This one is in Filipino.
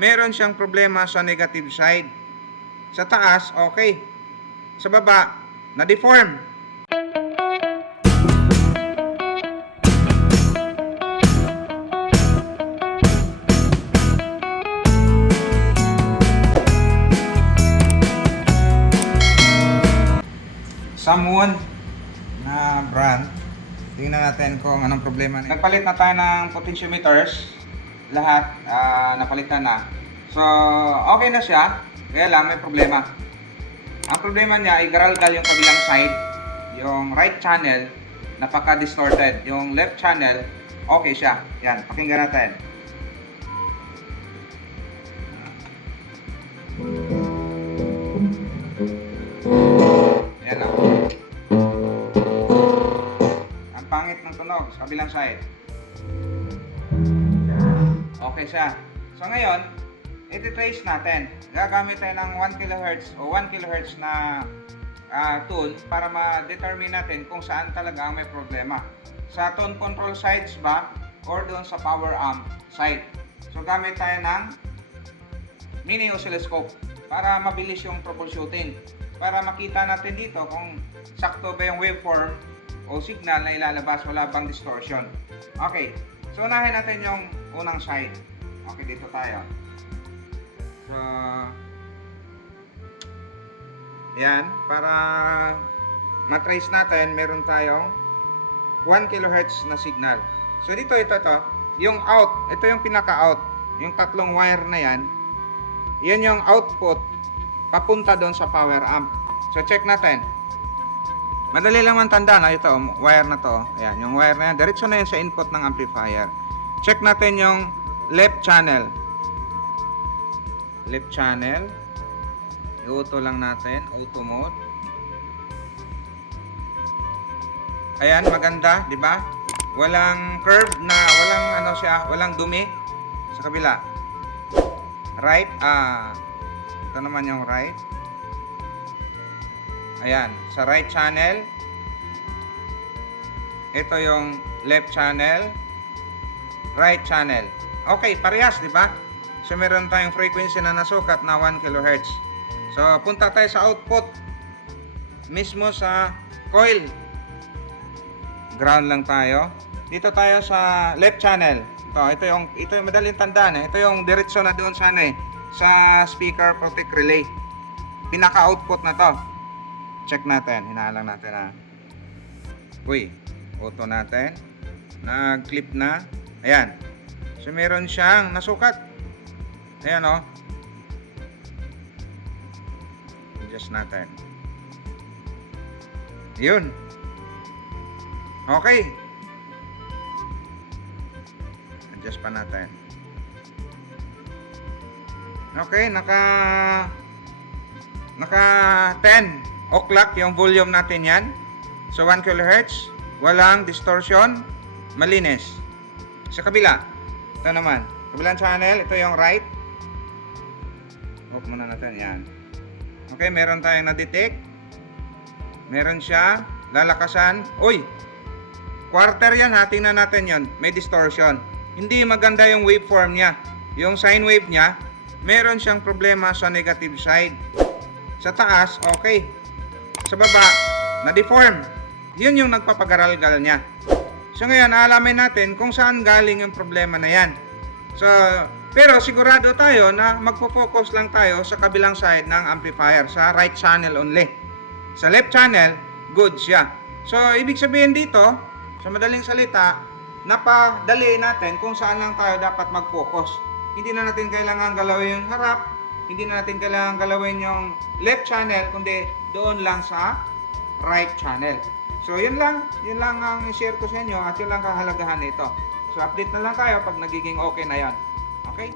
meron siyang problema sa negative side. Sa taas, okay. Sa baba, na-deform. Someone na brand. Tingnan natin kung anong problema. Nagpalit na tayo ng potentiometers. Lahat napalitan na. So, okay na siya. Kaya lang may problema. Ang problema niya ay garalgal yung kabilang side. Yung right channel, napaka-distorted. Yung left channel, okay siya. Yan, pakinggan natin. Yan na. Ang pangit ng tunog sa kabilang side. Okay siya. So ngayon, iti-trace natin. Gagamit tayo ng 1 kHz o 1 kHz na tool para ma-determine natin kung saan talaga may problema. Sa tone control sides ba or doon sa power amp side. So gamit tayo ng mini oscilloscope para mabilis yung troubleshooting. Para makita natin dito kung sakto ba yung waveform o signal na ilalabas, wala bang distortion. Okay, so unahin natin yung unang side. Okay, dito tayo. So, yan, para matrace natin, meron tayong 1 kHz na signal. So dito, ito, yung out, ito yung pinaka-out. Yung tatlong wire na yan, yan yung output papunta doon sa power amp. So check natin. Madali lang mantanda na ito, wire na to. Ayan, yung wire na yan, diretso na yan sa input ng amplifier. Check natin yung left channel. Left channel. I-auto lang natin, auto mode. Ayan, maganda, di ba? Walang curve na, walang ano siya, walang dumi sa kabila. Right, ito naman yung right. Ayan, sa right channel. Ito yung left channel. Right channel. Okay, parehas, di ba? So, meron tayong frequency na nasukat na 1 kHz. So, punta tayo sa output. Mismo sa coil. Ground lang tayo. Dito tayo sa left channel. Ito yung madaling tandaan. Ito yung diretso na doon sa sa speaker protect relay. Pinaka-output na to. Check natin. Hinaan lang natin Uy, auto natin. Nag-clip na. Ayan. So, meron siyang nasukat. Ayan adjust natin. Yun. Okay. Adjust pa natin. Okay, naka 10 o'clock yung volume natin yan. So 1 kHz, walang distortion, malinis. Sa kabila, ito naman, kabilang channel, ito yung right. Off muna natin, yan. Okay, meron tayong na-detect. Meron siya, lalakasan. Uy, quarter yan ha, tingnan natin yon. May distortion. Hindi maganda yung waveform niya. Yung sine wave niya, meron siyang problema sa negative side. Sa taas, okay. Sa baba, na-deform. Yun yung nagpapagaralgal niya. So ngayon, aalamin natin kung saan galing yung problema na yan. So, pero sigurado tayo na magpo-focus lang tayo sa kabilang side ng amplifier, sa right channel only. Sa left channel, good siya. So, ibig sabihin dito, sa madaling salita, napadali natin kung saan lang tayo dapat mag-focus. Hindi na natin kailangan galawin yung harap, hindi na natin kailangan galawin yung left channel, kundi doon lang sa right channel. So, yun lang ang share ko sa inyo at yun lang kahalagahan nito. So, update na lang kayo pag nagiging okay na yan. Okay?